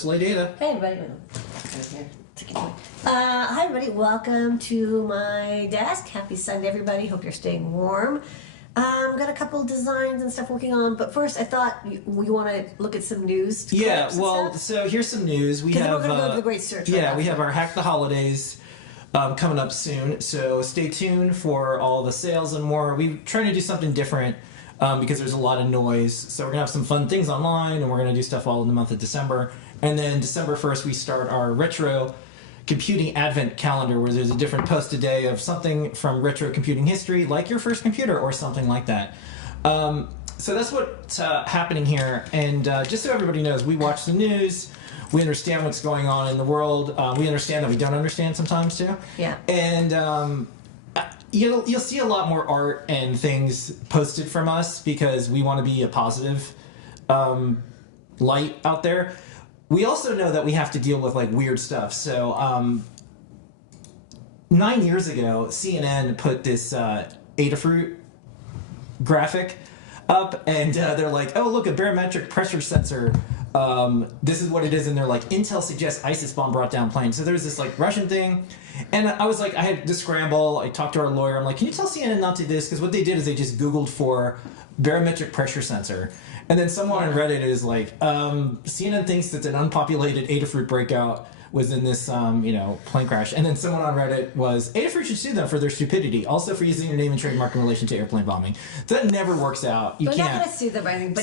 Desk of Ladyada. Hey everybody. Hi everybody, welcome to my desk. Happy Sunday everybody, hope you're staying warm. Got a couple designs and stuff working on, but first I thought we want to look at some news. Yeah, well, so here's some news. We have we're going to go to the great search. Yeah, we have our Hack the Holidays coming up soon, so stay tuned for all the sales and more. We're trying to do something different because there's a lot of noise, so we're going to have some fun things online, and we're going to do stuff all in the month of December. And then December 1st, we start our retro computing advent calendar, where there's a different post a day of something from retro computing history, like your first computer or something like that. So that's what's happening here. And just so everybody knows, we watch the news. We understand what's going on in the world. We understand that we don't understand sometimes too. Yeah. And you'll see a lot more art and things posted from us because we want to be a positive light out there. We also know that we have to deal with like weird stuff. So 9 years ago, CNN put this Adafruit graphic up, and they're like, "Oh, look, a barometric pressure sensor. This is what it is." And they're like, "Intel suggests ISIS bomb brought down plane." So there's this like Russian thing, and I was like, I had to scramble. I talked to our lawyer. I'm like, "Can you tell CNN not to do this?" Because what they did is they just Googled for barometric pressure sensor. And then someone on Reddit is like, CNN thinks that an unpopulated Adafruit breakout was in this, plane crash. And then someone on Reddit was, Adafruit should sue them for their stupidity, also for using your name and trademark in relation to airplane bombing. That never works out. We're not going to sue them or anything, but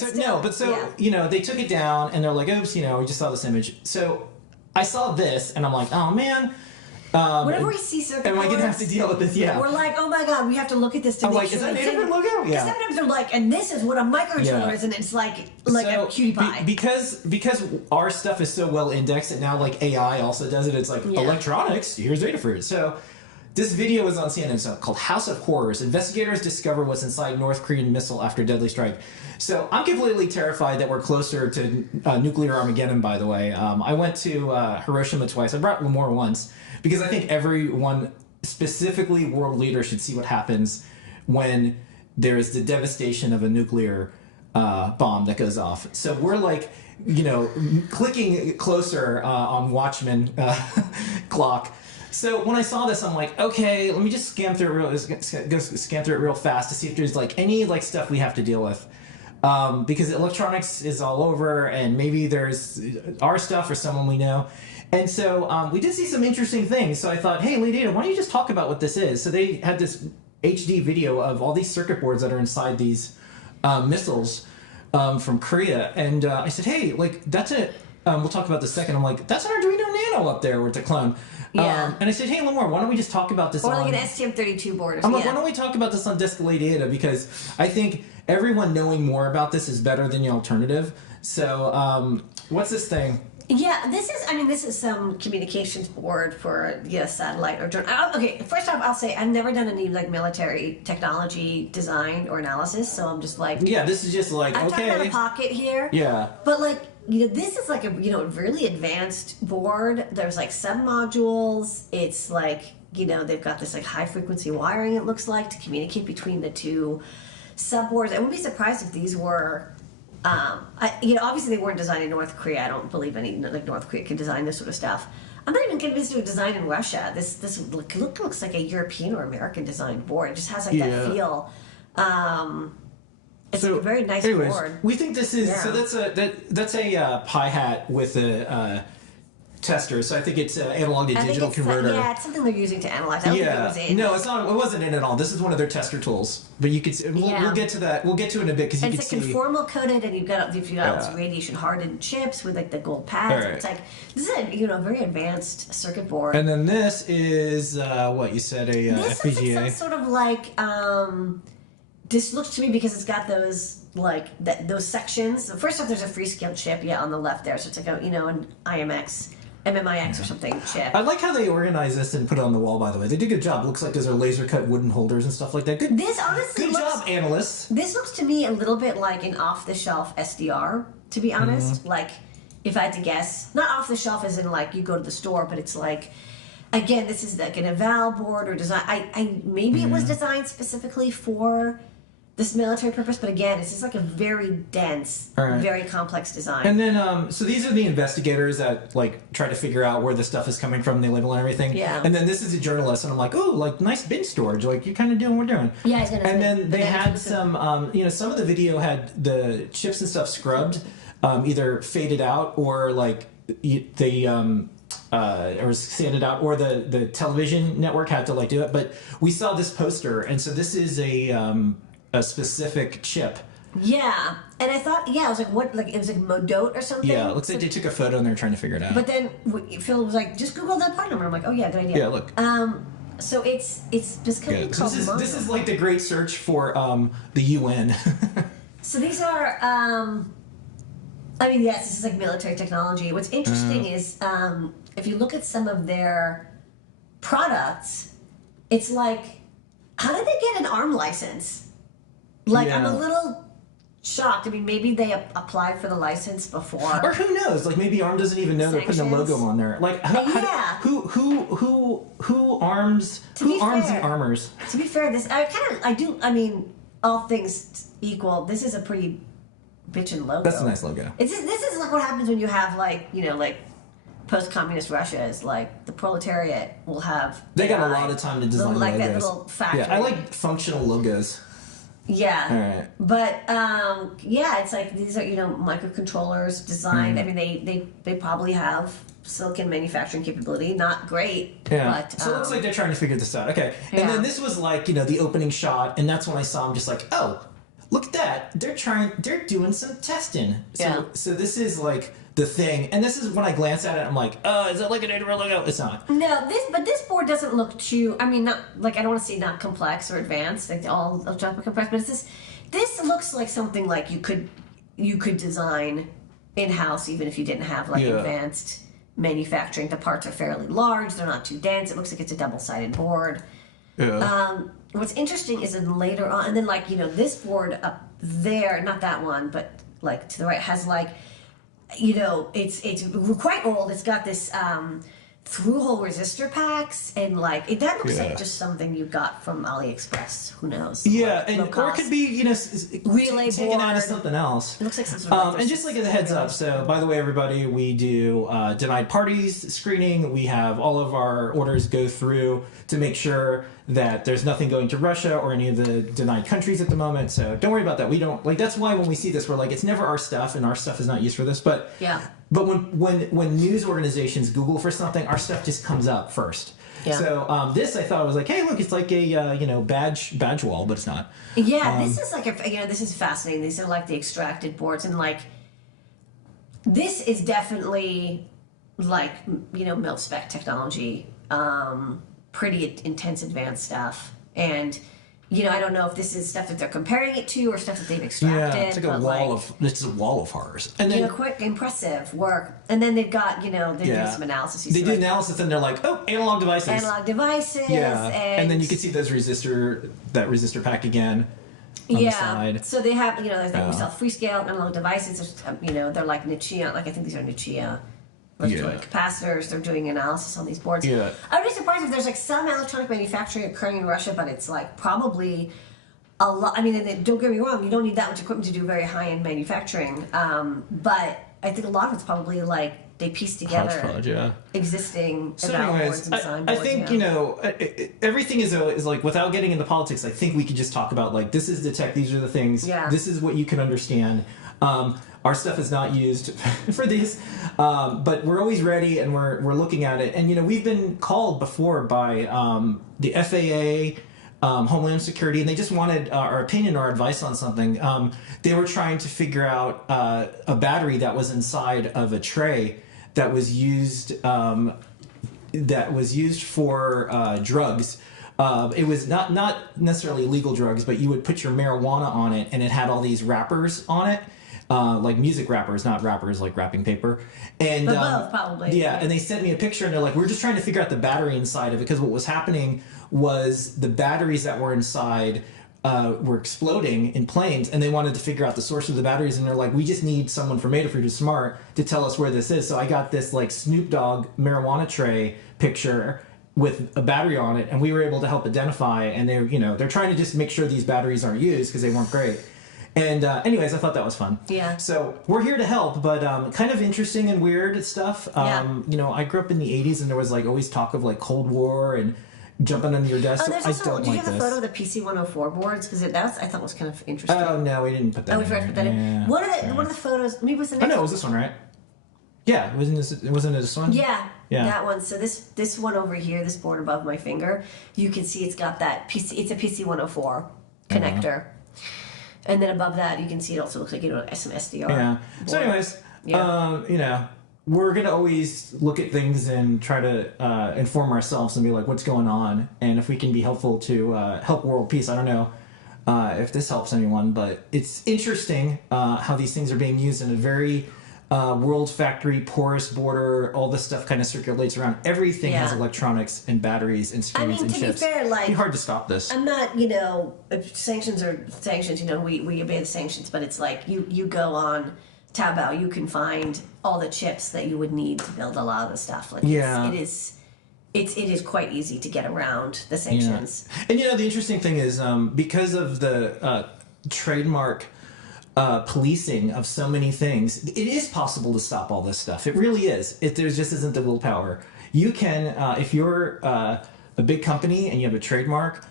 they took it down, and they're like, oops, we just saw this image. So I saw this, and I'm like, oh, man. Whenever we see circuit boards, am I going to have to deal with this? Yeah. We're like, oh my god, we have to look at this to make sure. Is that an Adafruit logo? Yeah. Sometimes they're like, and this is what a microcontroller is, and it's like a cutie pie. Because our stuff is so well indexed, and now like AI also does it. It's like electronics. Here's Adafruit. So this video was on CNN called "House of Horrors." Investigators discover what's inside North Korean missile after deadly strike. So I'm completely terrified that we're closer to nuclear Armageddon. By the way, I went to Hiroshima twice. I brought more once. Because I think everyone, specifically world leaders, should see what happens when there is the devastation of a nuclear bomb that goes off. So we're like, clicking closer on Watchmen clock. So when I saw this, I'm like, okay, let me just scan through it real fast to see if there's like any like stuff we have to deal with. Because electronics is all over, and maybe there's our stuff or someone we know. And so we did see some interesting things. So I thought, hey, Ladyada, why don't you just talk about what this is? So they had this HD video of all these circuit boards that are inside these missiles from Korea. And I said, hey, like, that's it. We'll talk about this second. I'm like, that's an Arduino Nano up there with the clone. Yeah. And I said, hey, Lamar, why don't we just talk about this or like an STM32 board. I'm like, why don't we talk about this on Desk of Ladyada? Because I think everyone knowing more about this is better than the alternative. So what's this thing? Yeah, this is some communications board for satellite or drone. Okay, first off, I'll say I've never done any like military technology design or analysis, so I'm just like, yeah, this is just like, I'm okay, talking about a pocket here. Yeah, but like, this is like a really advanced board. There's like sub-modules. It's like, they've got this like high frequency wiring, it looks like, to communicate between the two subboards. I wouldn't be surprised if these were obviously they weren't designed in North Korea. I don't believe any North Korea can design this sort of stuff. I'm not even convinced it was designed in Russia. This looks like a European or American designed board. It just has like that feel. It's a very nice board. We think this is so that's a pi hat with a tester. So I think it's an analog to digital converter. It's something they're using to analyze. I don't think it was in. No, it's not. It wasn't in at all. This is one of their tester tools. But you could. We'll get to that. We'll get to it in a bit because you can see. It's like conformal coated, and you've got these radiation hardened chips with like the gold pads. Right. It's like this is a very advanced circuit board. And then this is what you said this FPGA. This looks like some sort of like. This looks to me because it's got those those sections. So first off, there's a Freescale chip on the left there, so it's like an IMX. MMIX or something chip. I like how they organize this and put it on the wall, by the way. They did a good job. Looks like those are laser cut wooden holders and stuff like that. Good. This honestly good job, analysts. This looks to me a little bit like an off-the-shelf SDR, to be honest. Like, if I had to guess. Not off-the-shelf as in like you go to the store, but it's like, again, this is like an eval board or design. Maybe it was designed specifically for this military purpose, but again, it's just like a very dense, very complex design. And then, so these are the investigators that like try to figure out where the stuff is coming from, they label and everything. Yeah. And then this is a journalist, and I'm like, oh, like nice bin storage, like you're kind of doing what we're doing. Yeah, he's gonna. And then they had some, some of the video had the chips and stuff scrubbed, either faded out or like they or sanded out, or the television network had to like do it. But we saw this poster, and so this is a specific chip. Yeah, and I thought, I was like, what? Like it was like Modot or something. Yeah, it looks like they took a photo and they're trying to figure it out. But then Phil was like, just Google that part number. I'm like, oh yeah, good idea. Yeah, look. So it's this company called this is like the great search for the UN. So these are, I mean, yes, this is like military technology. What's interesting is if you look at some of their products, it's like, how did they get an ARM license? Like, I'm a little shocked. I mean, maybe they applied for the license before. Or who knows? Like maybe ARM doesn't even know they're putting a logo on there. Like, who arms the armors? To be fair, I mean, all things equal, this is a pretty bitchin' logo. That's a nice logo. This is like what happens when you have like post-communist Russia is like the proletariat will have. They got a lot of time to design logos. Like that little factory. Yeah, I like functional logos. Yeah. All right. But it's like these are microcontrollers designed. I mean, they probably have silicon manufacturing capability. Not great. Yeah. But, so it looks like they're trying to figure this out. Okay. And then this was like the opening shot, and that's when I saw them just like, oh, look at that. They're doing some testing. So this is like the thing, and this is when I glance at it, I'm like, oh, is it like an Adafruit logo? It's not. No, this board doesn't look too. I mean, not like I don't want to say not complex or advanced, like all electronic complex, but it's this looks like something like you could design in house, even if you didn't have like advanced manufacturing. The parts are fairly large; they're not too dense. It looks like it's a double-sided board. Yeah. What's interesting is in later on, and then like this board up there, not that one, but like to the right has like. It's quite old. It's got this through-hole resistor packs, and like that looks like just something you got from AliExpress. Who knows? Yeah, and or it could be relay taken board. out of something else. It looks like some sort of and just like as a heads up, so by the way, everybody, we do denied parties screening. We have all of our orders go through to make sure that there's nothing going to Russia or any of the denied countries at the moment. So don't worry about that. We don't like. That's why when we see this, we're like, it's never our stuff, and our stuff is not used for this. But But when news organizations Google for something, our stuff just comes up first. Yeah. So this I thought was like, hey, look, it's like a badge wall, but it's not. Yeah, this is like this is fascinating. These are like the extracted boards, and like this is definitely like mil spec technology. Pretty intense advanced stuff, and I don't know if this is stuff that they're comparing it to or stuff that they've extracted. Yeah, it's like it's a wall of horrors. And then quick, impressive work. And then they've got they're doing some analysis. They do analysis, and they're like, oh, analog devices. Analog devices. Yeah, and then you can see that resistor pack again. On the side. So they have we sell Freescale analog devices. They're like Newxie. Like I think these are Newxie. Capacitors, they're doing analysis on these boards. Yeah. I would be surprised if there's like some electronic manufacturing occurring in Russia, but it's like probably a lot. I mean, and don't get me wrong, you don't need that much equipment to do very high-end manufacturing. But I think a lot of it's probably like they piece together existing boards and design boards. I think everything is like, without getting into politics, I think we could just talk about like, this is the tech, these are the things, this is what you can understand. Our stuff is not used for these, but we're always ready, and we're looking at it. And we've been called before by the FAA, Homeland Security, and they just wanted our opinion or advice on something. They were trying to figure out a battery that was inside of a tray that was used for drugs. It was not necessarily illegal drugs, but you would put your marijuana on it, and it had all these wrappers on it. Like music wrappers, not wrappers like wrapping paper. And but both, probably. Yeah, and they sent me a picture, and they're like, we're just trying to figure out the battery inside of it, because what was happening was the batteries that were inside were exploding in planes, and they wanted to figure out the source of the batteries, and they're like, we just need someone from Adafruit who's smart to tell us where this is. So I got this like Snoop Dogg marijuana tray picture, with a battery on it, and we were able to help identify. And they're trying to just make sure these batteries aren't used because they weren't great. And anyways, I thought that was fun. Yeah. So we're here to help, but kind of interesting and weird stuff. I grew up in the 80s, and there was like always talk of like Cold War and jumping under your desk. Oh, there's also, did you have this. a photo of the PC-104 boards? Because I thought was kind of interesting. Oh no, we didn't put that. Oh, we forgot to put that in. Yeah. One of the photos. Maybe it was the next. Oh no, it was this one, right? Yeah, wasn't it this one? Yeah, yeah, that one. So this one over here, this board above my finger, you can see it's got that PC. It's a PC-104 connector, and then above that, you can see it also looks like some SDR. Yeah. board. So, anyways, we're gonna always look at things and try to inform ourselves and be like, what's going on, and if we can be helpful to help world peace. I don't know if this helps anyone, but it's interesting how these things are being used in a very world factory, porous border, all this stuff kind of circulates around. Everything has electronics and batteries and screens and chips. To be fair, like, it'd be hard to stop this. I'm not, if sanctions are sanctions, we obey the sanctions, but it's like you go on Taobao, you can find all the chips that you would need to build a lot of the stuff. Like, it is quite easy to get around the sanctions. Yeah. And the interesting thing is because of the trademark policing of so many things, it is possible to stop all this stuff. It really is. There just isn't the willpower. You can, if you're a big company and you have a trademark,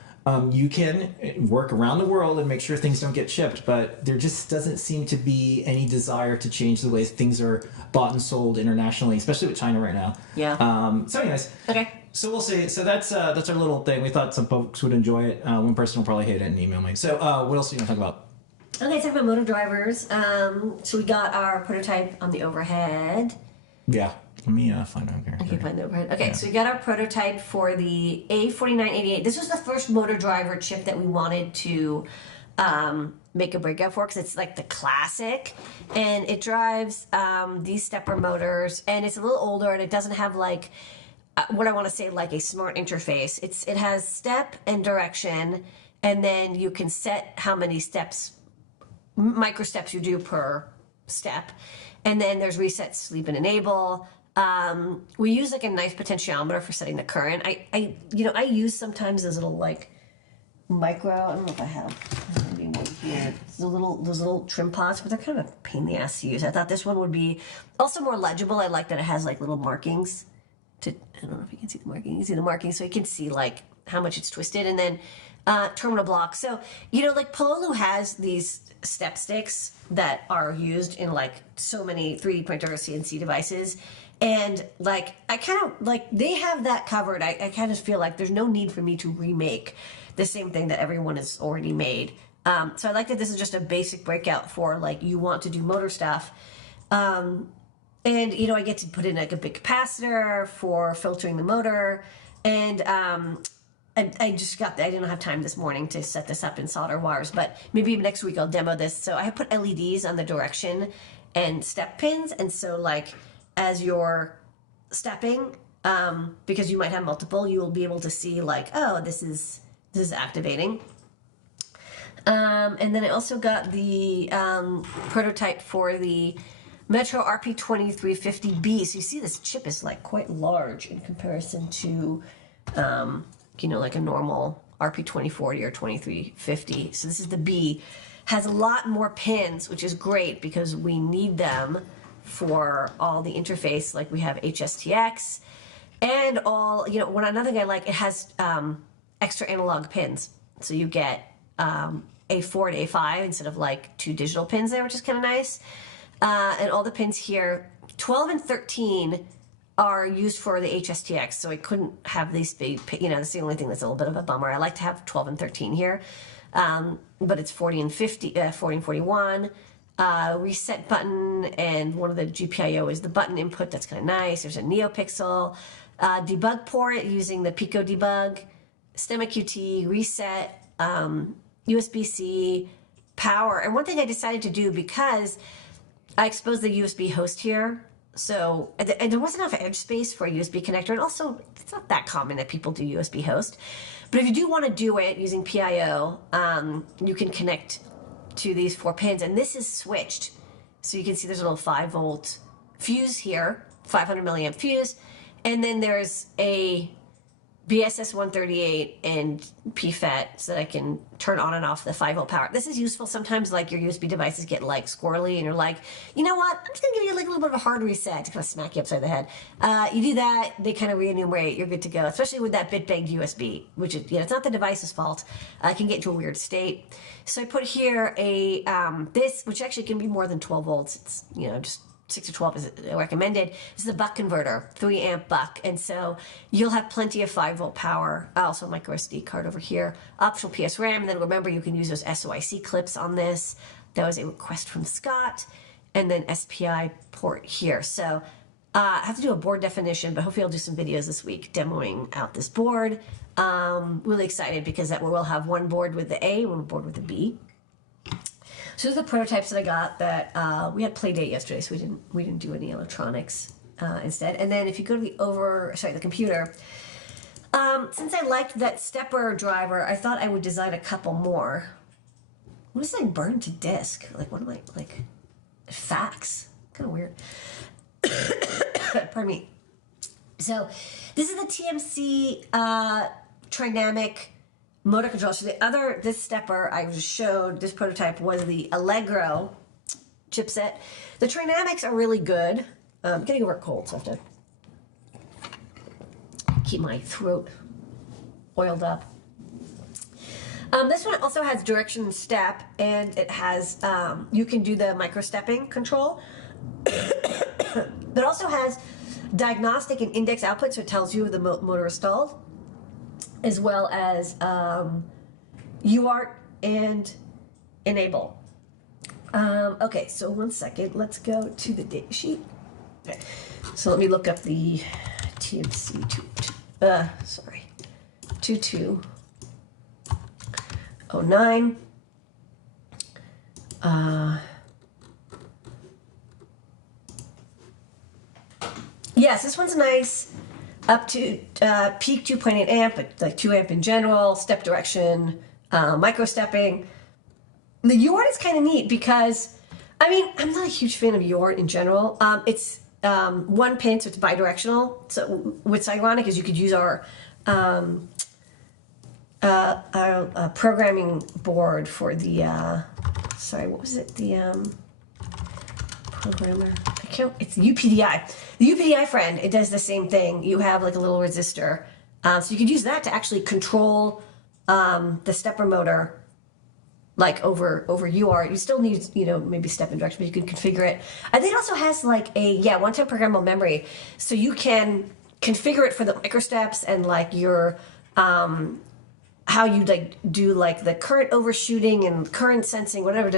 you can work around the world and make sure things don't get shipped, but there just doesn't seem to be any desire to change the way things are bought and sold internationally, especially with China right now. Yeah. So anyways. Okay. So we'll see. So that's our little thing. We thought some folks would enjoy it. One person will probably hate it and email me. So what else do you want to talk about? Okay, talk about motor drivers. So we got our prototype on the overhead. Yeah. Let me find out here. Okay, find the overhead. Okay, so we got our prototype for the A4988. This was the first motor driver chip that we wanted to make a breakout for, because it's like the classic, and it drives these stepper motors, and it's a little older, and it doesn't have like what I want to say like a smart interface. It has step and direction, and then you can set how many steps, micro steps you do per step, and then there's reset, sleep, and enable. We use like a nice potentiometer for setting the current. I use sometimes those little like micro, I don't know if I have maybe one here. Those little trim pots, but they're kind of a pain in the ass to use. I thought this one would be also more legible. I like that it has like little markings I don't know if you can see the marking. You can see the marking, so you can see like how much it's twisted, and then terminal block. So like Pololu has these step sticks that are used in like so many 3D printer or CNC devices, and like I kind of like they have that covered. I kind of feel like there's no need for me to remake the same thing that everyone has already made. So I like that this is just a basic breakout for like you want to do motor stuff. And I get to put in like a big capacitor for filtering the motor, and I didn't have time this morning to set this up and solder wires, but maybe next week I'll demo this. So I have put LEDs on the direction and step pins, and so like as you're stepping, because you might have multiple, you will be able to see like, oh, this is activating. And then I also got the prototype for the Metro RP2350B. So you see this chip is like quite large in comparison to, like a normal RP2040 or 2350. So this is the B. Has a lot more pins, which is great because we need them for all the interface. Like we have HSTX and all, another thing I like, it has extra analog pins. So you get A4 to A5 instead of like 2 digital pins there, which is kind of nice. And all the pins here, 12 and 13 are used for the HSTX, so I couldn't have these big, that's the only thing that's a little bit of a bummer. I like to have 12 and 13 here, but it's 40 and 41. Reset button, and one of the GPIO is the button input. That's kind of nice. There's a NeoPixel, debug port using the Pico debug, STEMMA QT, reset, USB-C, power. And one thing I decided to do, because I exposed the USB host here, so and there wasn't enough edge space for a USB connector, and also it's not that common that people do USB host. But if you do want to do it using PIO, you can connect to these 4 pins, and this is switched. So you can see there's a little 5-volt fuse here, 500 milliamp fuse, and then there's a BSS 138 and PFET so that I can turn on and off the 5-volt power. This is useful sometimes, like your USB devices get like squirrely and you're like, you know what, I'm just gonna give you like a little bit of a hard reset to kind of smack you upside the head. You do that, they kind of re-enumerate, you're good to go, especially with that bit-begged USB, which is, it's not the device's fault. It can get into a weird state. So I put here a, this, which actually can be more than 12 volts. It's, just 6 or 12 is recommended. This is a buck converter, 3 amp buck. And so you'll have plenty of 5-volt power. Also micro SD card over here, optional PS RAM. And then remember, you can use those SOIC clips on this. That was a request from Scott. And then SPI port here. So I have to do a board definition, but hopefully I'll do some videos this week demoing out this board. Really excited because that we'll have one board with the A, one board with the B. So those are the prototypes that I got that we had play date yesterday, so we didn't do any electronics instead. And then if you go to the computer, since I liked that stepper driver, I thought I would design a couple more. What is that burn to disk? Like what am I like? Fax? Kind of weird. Pardon me. So this is the TMC Trinamic motor control. So this stepper I just showed, this prototype was the Allegro chipset. The Trinamics are really good. I'm getting over a cold, so I have to keep my throat oiled up. This one also has direction step, and it has, you can do the micro stepping control. But also has diagnostic and index output, so it tells you if the motor is stalled, as well as UART and enable. Okay, so one second. Let's go to the data sheet. Okay. So let me look up the TMC 2209. Yes, this one's nice. Up to peak 2.8 amp, but like 2 amp in general, step direction, micro stepping. The UART is kind of neat because, I mean, I'm not a huge fan of UART in general. It's one pin, so it's bidirectional. So what's ironic is you could use our programming board for the, sorry, what was it? The programmer. It's UPDI. The UPDI friend, it does the same thing. You have like a little resistor. So you could use that to actually control the stepper motor like over UART. You still need, maybe step in direction, but you can configure it. I think it also has like a, one-time programmable memory. So you can configure it for the microsteps and like your, how you like do like the current overshooting and current sensing, whatever,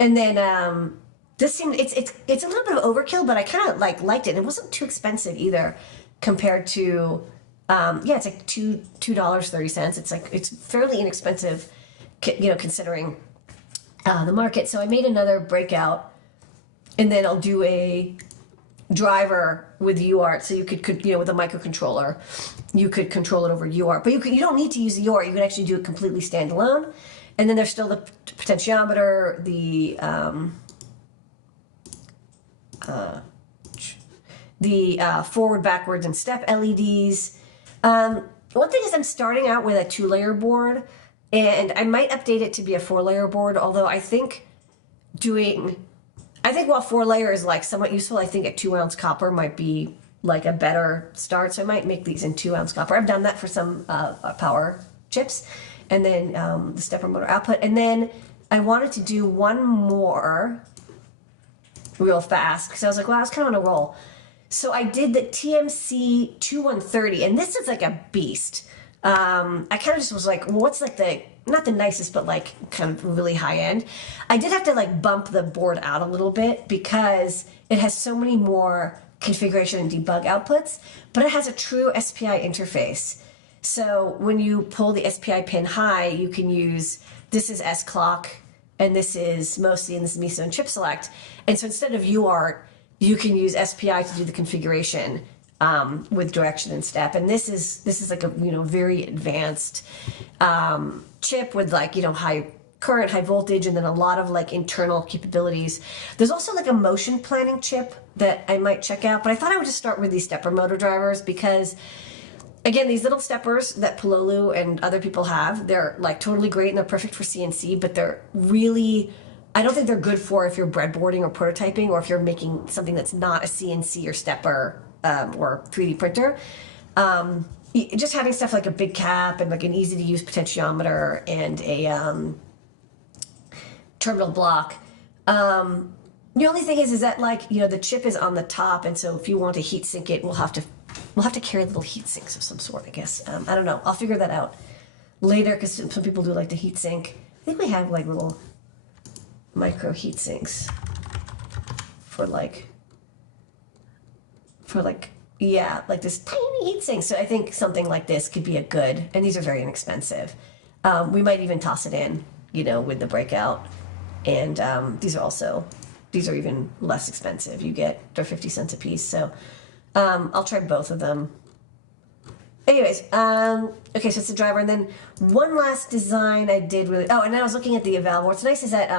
and then, this seemed, it's a little bit of overkill, but I kind of liked it. It wasn't too expensive either compared to, it's like $2.30. It's like, it's fairly inexpensive, considering the market. So I made another breakout, and then I'll do a driver with UART. So you could with a microcontroller, you could control it over UART, but you don't need to use the UART. You can actually do it completely standalone. And then there's still the potentiometer, the forward, backwards, and step LEDs. One thing is I'm starting out with a 2-layer board, and I might update it to be a 4-layer board, although I think while 4-layer is like somewhat useful, I think a 2-ounce copper might be like a better start, so I might make these in 2-ounce copper. I've done that for some power chips, and then the stepper motor output, and then I wanted to do one more real fast because I was like, well, I was kind of on a roll. So I did the TMC 2130, and this is like a beast. I kind of just was like, well, what's like not the nicest, but like kind of really high end. I did have to like bump the board out a little bit because it has so many more configuration and debug outputs, but it has a true SPI interface. So when you pull the SPI pin high, you can use, this is S clock, and this is MOSI, and this is MISO and chip select. And so instead of UART, you can use SPI to do the configuration with direction and step. And this is like a very advanced chip with like high current, high voltage, and then a lot of like internal capabilities. There's also like a motion planning chip that I might check out, but I thought I would just start with these stepper motor drivers because, again, these little steppers that Pololu and other people have, they're like totally great and they're perfect for CNC, but they're really, I don't think they're good for if you're breadboarding or prototyping, or if you're making something that's not a CNC or stepper or 3D printer. Just having stuff like a big cap and like an easy to use potentiometer and a terminal block. The only thing is that like, the chip is on the top, and so if you want to heat sink it, we'll have to carry little heat sinks of some sort, I guess. I don't know. I'll figure that out later because some people do like to heat sink. I think we have like little micro heat sinks for like like this tiny heat sink. So I think something like this could be a good, and these are very inexpensive. We might even toss it in, with the breakout. And these are even less expensive. They're 50 cents a piece. So I'll try both of them. Anyways, okay, so it's the driver. And then one last design I did and then I was looking at the eval board. What's nice is that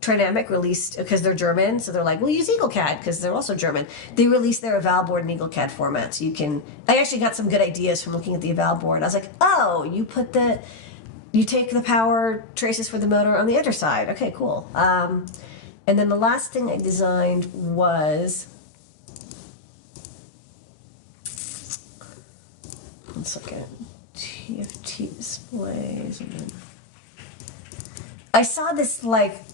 Trinamic released, because they're German, so they're like, we'll use EagleCAD because they're also German. They released their eval board in EagleCAD format. So I actually got some good ideas from looking at the eval board. I was like, oh, you take the power traces for the motor on the underside. Okay, cool. And then the last thing I designed was, let's look at TFT displays. I saw this like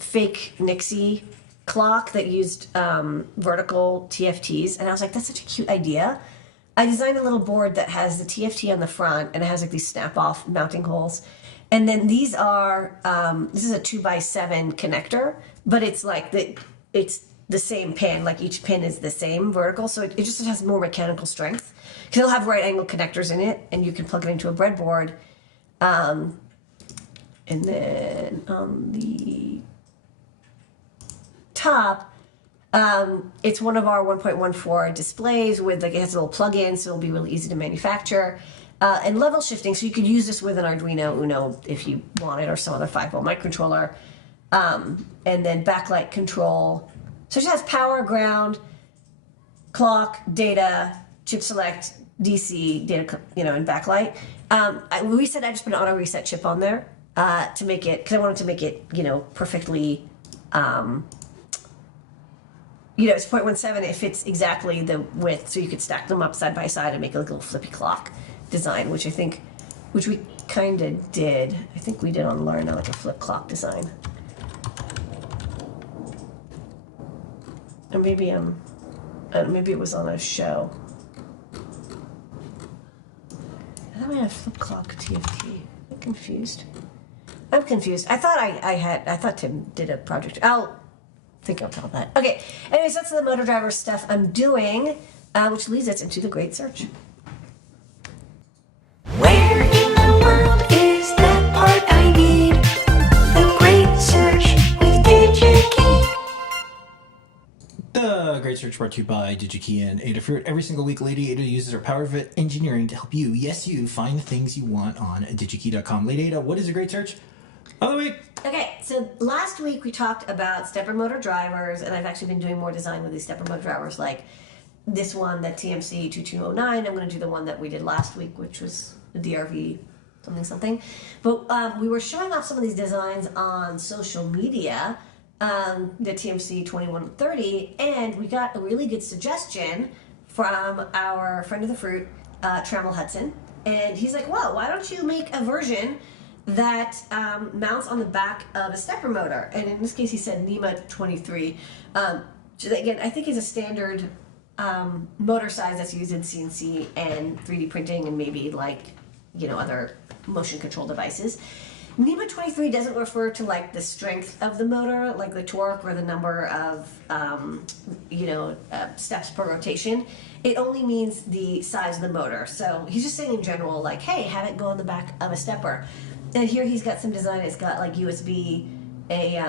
fake Newxie clock that used vertical TFTs, and I was like, that's such a cute idea. I designed a little board that has the TFT on the front, and it has like these snap-off mounting holes. And then these are, this is a 2x7 connector, but it's like it's the same pin, like each pin is the same vertical, so it just has more mechanical strength. Because it'll have right angle connectors in it, and you can plug it into a breadboard. And then on the top, it's one of our 1.14 displays with it has a little plug-in, so it'll be really easy to manufacture. And level shifting, so you could use this with an Arduino Uno if you wanted, or some other 5-volt microcontroller. And then backlight control. So it just has power, ground, clock, data, chip select, DC, data, and backlight. We said I just put an auto reset chip on there to make it, because I wanted to make it, perfectly, it's 0.17. It fits exactly the width, so you could stack them up side by side and make a little flippy clock design, which we kind of did. I think we did on Learn, like a flip clock design. Or maybe maybe it was on a show. I thought we had a flip clock TFT. I'm confused. I thought Tim did a project. I'll think about that. Okay. Anyways, that's the motor driver stuff I'm doing, which leads us into the great search. Where in the world is that part I need? The Great Search with DigiKey. The Great Search brought to you by DigiKey and Adafruit. Every single week, Ladyada uses her power of engineering to help you, yes you, find the things you want on digikey.com. Ladyada, what is a great search of the week? Okay, so last week we talked about stepper motor drivers, and I've actually been doing more design with these stepper motor drivers, like this one, that TMC 2209. I'm going to do the one that we did last week, which was the DRV something. But we were showing off some of these designs on social media, the TMC 2130, and we got a really good suggestion from our friend of the fruit, Trammell Hudson, and he's like, well, why don't you make a version that mounts on the back of a stepper motor? And in this case, he said NEMA 23. Which again, I think is a standard motor size that's used in CNC and 3D printing and maybe like, other motion control devices. NEMA 23 doesn't refer to like the strength of the motor, like the torque or the number of, steps per rotation. It only means the size of the motor. So he's just saying in general, like, hey, have it go on the back of a stepper. And here he's got some design. It's got like USB, a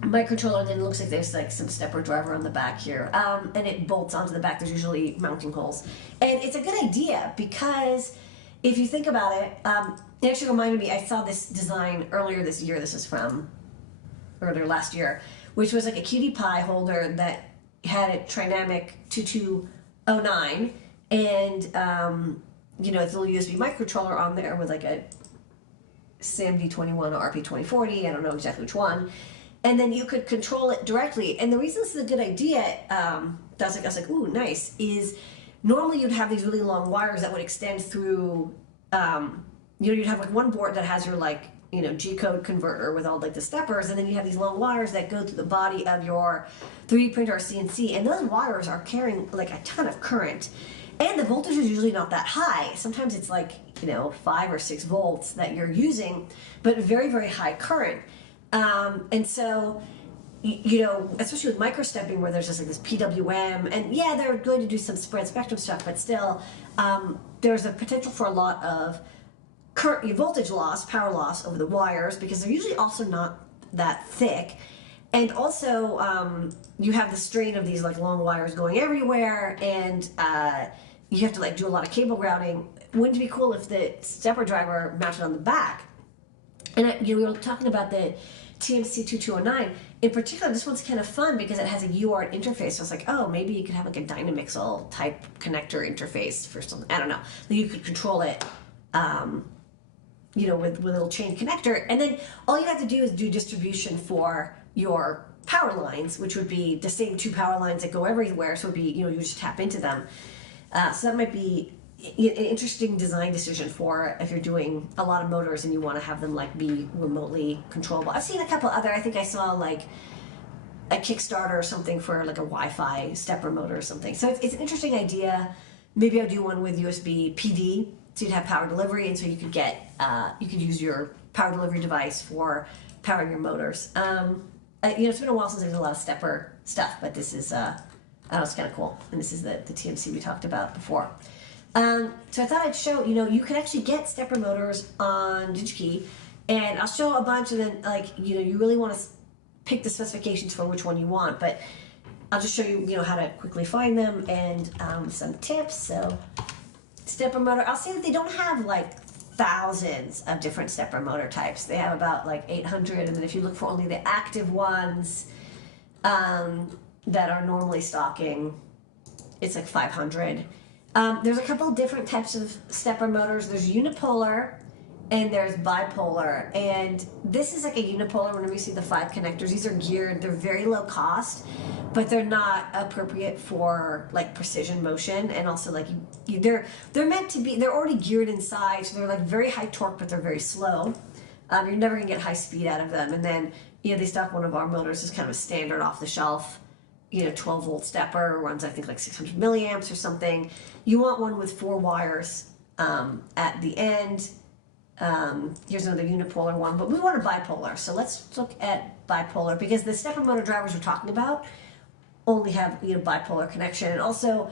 microcontroller, and then it looks like there's like some stepper driver on the back here. And it bolts onto the back. There's usually mounting holes. And it's a good idea because if you think about it, it actually reminded me, I saw this design earlier this year. This is from earlier last year, which was like a cutie pie holder that had a Trinamic 2209 and you know, it's a little USB microcontroller on there with like a SAMD21 or RP2040, I don't know exactly which one, and then you could control it directly. And the reason this is a good idea, I was like, ooh, nice, is normally you'd have these really long wires that would extend through, you know, you'd have like one board that has your like, you know, G-code converter with all like the steppers, and then you have these long wires that go through the body of your 3D printer or CNC, and those wires are carrying like a ton of current. And the voltage is usually not that high. Sometimes it's like, you know, 5 or 6 volts that you're using, but very, very high current. And so, you know, especially with microstepping where there's just like this PWM, and yeah, they're going to do some spread spectrum stuff, but still, there's a potential for a lot of current voltage loss, power loss over the wires, because they're usually also not that thick. And also, you have the strain of these like long wires going everywhere, and you have to like do a lot of cable routing. Wouldn't it be cool if the stepper driver mounted on the back? And you know, we were talking about the TMC 2209. In particular, this one's kind of fun because it has a UART interface. So it's like, oh, maybe you could have like a Dynamixel type connector interface for something. I don't know. You could control it, you know, with a little chain connector, and then all you have to do is do distribution for your power lines, which would be the same 2 power lines that go everywhere. So it would be, you know, you just tap into them. So that might be an interesting design decision for if you're doing a lot of motors and you want to have them like be remotely controllable. I've seen a couple other, I think I saw like a Kickstarter or something for like a Wi-Fi stepper motor or something. So it's an interesting idea. Maybe I'll do one with USB PD, so you'd have power delivery, and so you could get, you could use your power delivery device for powering your motors. You know, it's been a while since I did a lot of stepper stuff, but this is, I don't know, it's kind of cool. And this is the TMC we talked about before. So I thought I'd show, you know, you can actually get stepper motors on DigiKey, and I'll show a bunch, and then, like, you know, you really want to pick the specifications for which one you want, but I'll just show you, you know, how to quickly find them and some tips. So, stepper motor, I'll say that they don't have, like, thousands of different stepper motor types. They have about, like, 800, and then if you look for only the active ones that are normally stocking, it's like 500. There's a couple of different types of stepper motors. There's unipolar and there's bipolar. And this is like a unipolar. Whenever you see the 5 connectors, these are geared. They're very low cost, but they're not appropriate for like precision motion. And also like they're meant to be. They're already geared inside, so they're like very high torque, but they're very slow. You're never gonna get high speed out of them. And then, you know, they stock one of our motors as kind of a standard off the shelf, you know, 12 volt stepper, runs I think like 600 milliamps or something. You want one with 4 wires at the end. Here's another unipolar one, but we want a bipolar. So let's look at bipolar, because the stepper motor drivers we're talking about only have, you know, bipolar connection. And also,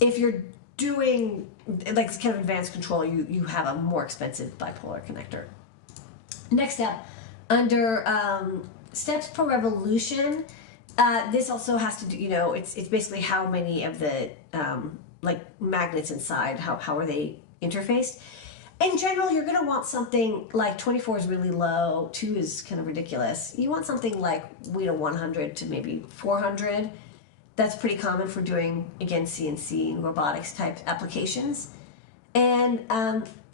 if you're doing like this kind of advanced control, you have a more expensive bipolar connector. Next up, under steps per revolution, this also has to do, you know, it's basically how many of the like magnets inside, how are they interfaced. In general, you're going to want something like 24 is really low, 2 is kind of ridiculous. You want something like, you know, 100 to maybe 400. That's pretty common for doing, again, CNC and robotics type applications. And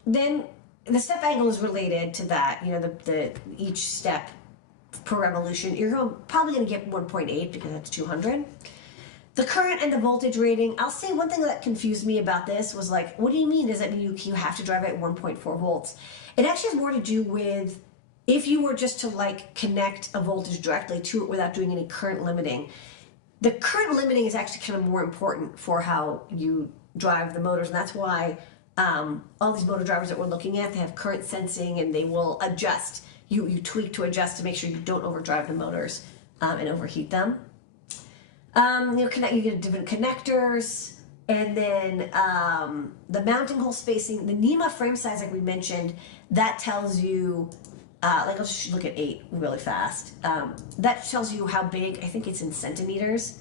then the step angle is related to that. You know, the each step per revolution, you're probably going to get 1.8 because that's 200. The current and the voltage rating, I'll say one thing that confused me about this was like, what do you mean? Does that mean you have to drive it at 1.4 volts? It actually has more to do with if you were just to like connect a voltage directly to it without doing any current limiting. The current limiting is actually kind of more important for how you drive the motors, and that's why all these motor drivers that we're looking at, they have current sensing, and they will adjust. You tweak to adjust to make sure you don't overdrive the motors and overheat them. You get different connectors, and then the mounting hole spacing, the NEMA frame size, like we mentioned, that tells you, like I'll just look at 8 really fast. That tells you how big, I think it's in centimeters,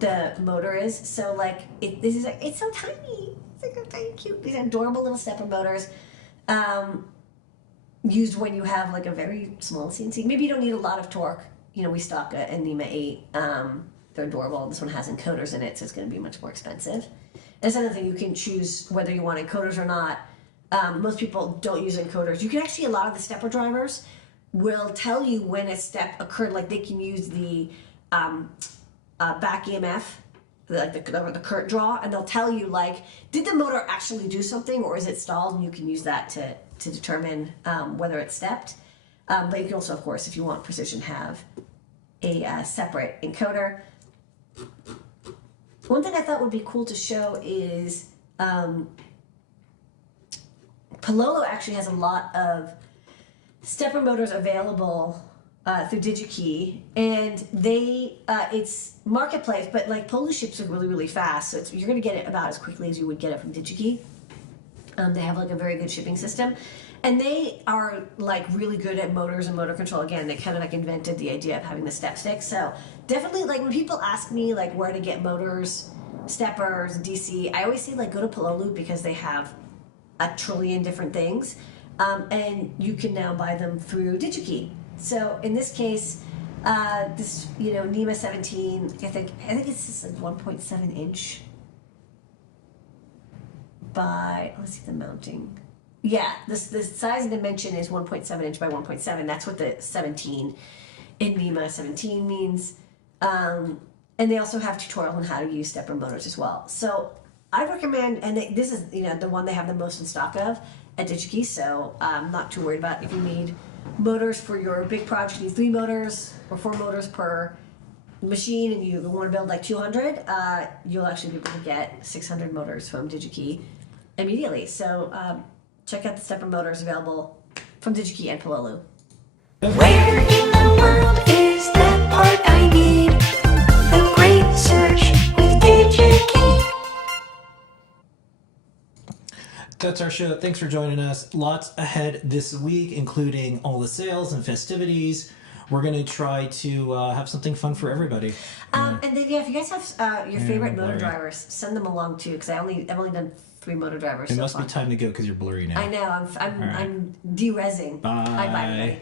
the motor is. So like, it's so tiny. They're very cute. These are adorable little stepper motors. Used when you have like a very small CNC. Maybe you don't need a lot of torque. You know, we stock a NEMA 8. They're adorable. This one has encoders in it, so it's going to be much more expensive. That's another thing. You can choose whether you want encoders or not. Most people don't use encoders. You can actually, a lot of the stepper drivers will tell you when a step occurred. Like they can use the back EMF, like the current draw, and they'll tell you like, did the motor actually do something or is it stalled? And you can use that to determine whether it's stepped. But you can also, of course, if you want precision, have a separate encoder. One thing I thought would be cool to show is Pololo actually has a lot of stepper motors available through DigiKey, and it's marketplace, but like Polo ships are really fast, so you're going to get it about as quickly as you would get it from DigiKey. They have like a very good shipping system, and they are like really good at motors and motor control. Again, they kind of like invented the idea of having the step stick. So definitely, like when people ask me like where to get motors, steppers, DC, I always say like go to Pololo because they have a trillion different things, and you can now buy them through DigiKey. So in this case, this NEMA 17, I think it's just like 1.7 inch by, let's see the mounting. Yeah, the size and dimension is 1.7 inch by 1.7. That's what the 17 in NEMA 17 means. And they also have tutorials on how to use stepper motors as well. So I recommend, and this is the one they have the most in stock of at DigiKey. So I'm not too worried about if you need motors for your big project. You need 3 motors or 4 motors per machine, and you want to build like 200. You'll actually be able to get 600 motors from DigiKey immediately. So check out the stepper motors available from DigiKey and Pololo. Where in the world is that part I need? The great search with DigiKey. That's our show. Thanks for joining us. Lots ahead this week, including all the sales and festivities. We're going to try to have something fun for everybody. And then, if you guys have your favorite motor drivers, send them along too, because I've only done 3 motor drivers. It must be time to go because you're blurry now. I know. I'm derezzing. Bye. Bye.